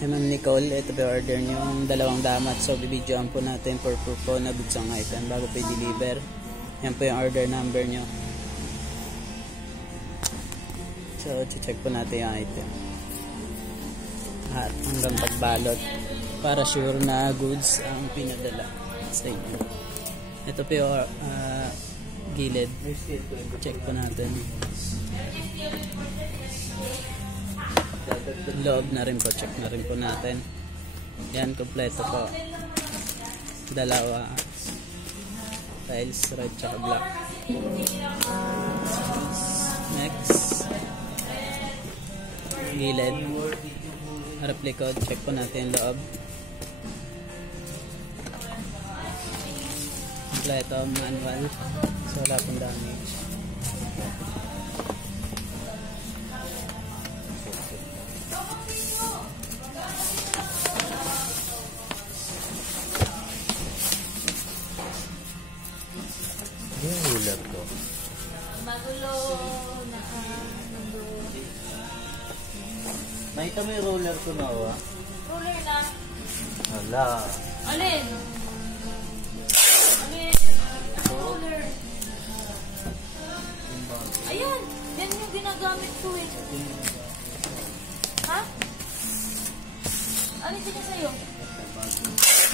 Hey Ma'am Nicole, ito po order nyo yung 2 damat. So bibidyoan po natin for proof po na goods ang item bago po i-deliver. Yan po yung order number nyo. So check po natin yung item at hanggang pagbalot para sure na goods ang pinadala sa inyo. Ito po yung gilid. Check po natin. Loob na rin po, check na rin po natin. Yan, kompleto po. 2 tiles, red tsaka black. Next, gilid. Harap likod, check po natin loob. Kompleto, manual. So wala pong damage. Yung ruler ko. Magulo na nandun. Nakita mo yung ruler ko na wa? Ruler na. Wala. Alin? Alin? Ruler. Ayan. Yan yung ginagamit ko eh. Ha? Alin din sa'yo?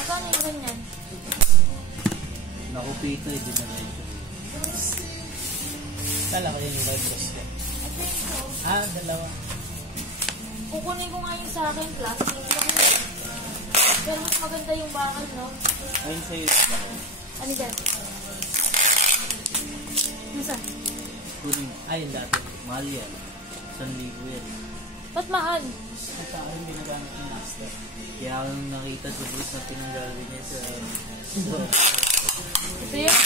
Magkano yung ganyan? Nakupito eh, dinagay ko. Kala ko yun yung red rose ko. Ito yung 2. kukunin ko nga yung sa akin, plastic. Pero mas maganda yung bakal, no? Ayun sa'yo. Ano dyan? Nasaan? Kunin. Ayun dati. Mahal yan. 1,000 yan. Ba't mahal? Ito ako yung ginagamit ng master. Kaya ako nakita sa bus na pinanggaling niya sa... Ito yun?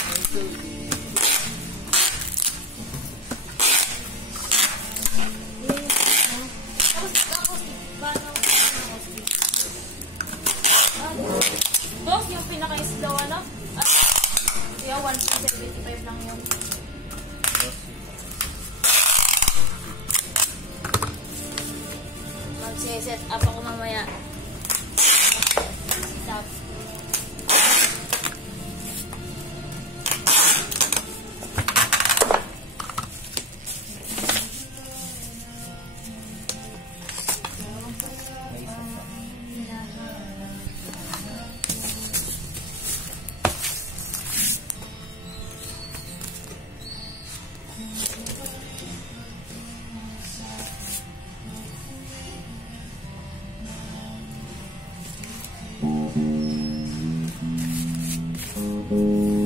Boss, yung pinaka-isdaw, ano? Kaya 1.75 lang yun. Mag-set up ako mamaya. Stop. Thank you.